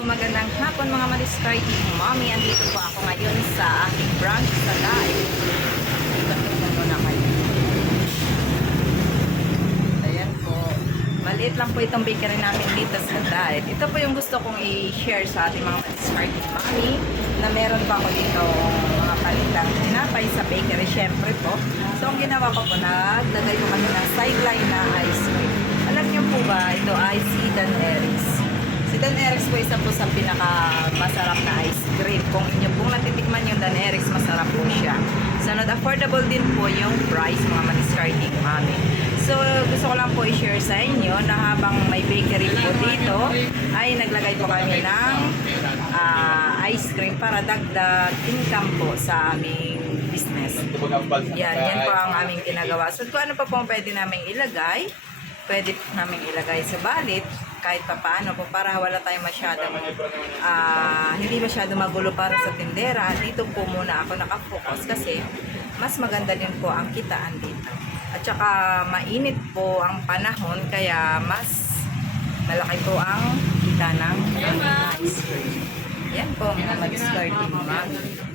Magandang hapon mga Mariscarte Mommy. Andito po ako ngayon sa aking branch sa Daet. Dito po muna kayo. Ayan po. Maliit lang po itong bakery namin dito sa Daet. Ito po yung gusto kong i-share sa ating mga Mariscarte Mommy na meron pa ako dito mga palitang tinapay sa bakery. Syempre po. So ang ginawa ko po, naglagay ko kami ng sideline na ice cream. Alam niyo po ba, ito ay si Dan Eris. Si Dan Eris po isa po sa pinaka-masarap na ice cream. Kung inyo pong natitikman yung Dan Eris, masarap po siya. So, not affordable din po yung price mga Mariscarte Mommy. So, gusto ko lang po i-share sa inyo na habang may bakery po dito, ay naglagay po kami ng ice cream para dagdag income po sa aming business. Yan po ang aming ginagawa. So, kung ano pa po pwede namin ilagay, pwede namin ilagay sa balit kahit pa paano po para wala tayong masyadong hindi masyado magulo para sa tindera. Dito po muna ako nakafocus kasi mas maganda din po ang kitaan dito. At saka mainit po ang panahon kaya mas malaki po ang kita ng ice cream. Yan po mga Mariscarte Mommy.